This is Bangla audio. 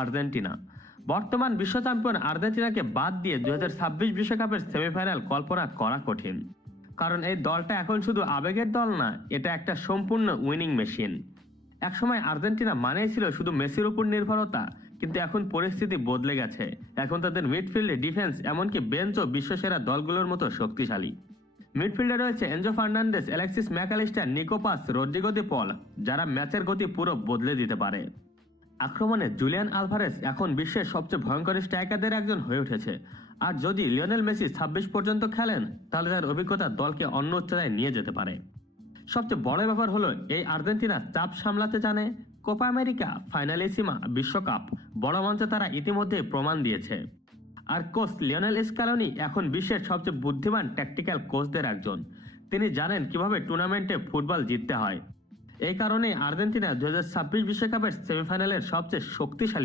আর্জেন্টিনা। বর্তমান বিশ্ব চ্যাম্পিয়ন আর্জেন্টিনাকে বাদ দিয়ে 2026 বিশ্বকাপের সেমিফাইনাল কল্পনা করা কঠিন, কারণ এই দলটা এখন শুধু আবেগের দল না, এটা একটা সম্পূর্ণ উইনিং মেশিন। একসময় আর্জেন্টিনা মানেই ছিল শুধু মেসির উপর নির্ভরতা, কিন্তু এখন পরিস্থিতি বদলে গেছে। এখন তাদের মিডফিল্ডে, ডিফেন্স, এমনকি বেঞ্চও বিশ্বসেরা দলগুলোর মতো শক্তিশালী। মিডফিল্ডে রয়েছে Enzo Fernandez, Alexis Mac Allister, Nico Paz, Rodrigo De Paul, যারা ম্যাচের গতি পুরো বদলে দিতে পারে। আক্রমণে জুলিয়ান আলভারেস এখন বিশ্বের সবচেয়ে ভয়ঙ্কর স্ট্রাইকারদের একজন হয়ে উঠেছে। আর যদি লিওনেল মেসি 26 পর্যন্ত খেলেন, তাহলে তার অভিজ্ঞতা দলকে অন্য উচ্চতায় নিয়ে যেতে পারে। সবচেয়ে বড় ব্যাপার হলো এই আর্জেন্টিনা চাপ সামলাতে জানে। কোপা আমেরিকা, ফাইনালিসিমা, বিশ্বকাপ, বড় মঞ্চে তারা ইতিমধ্যেই প্রমাণ দিয়েছে। আর কোচ লিওনেল স্ক্যালোনি এখন বিশ্বের সবচেয়ে বুদ্ধিমান ট্যাকটিক্যাল কোচদের একজন। তিনি জানেন কিভাবে টুর্নামেন্টে ফুটবল জিততে হয়। এই কারণে আর্জেন্টিনা 2026 বিশ্বকাপের সেমিফাইনালের সবচেয়ে শক্তিশালী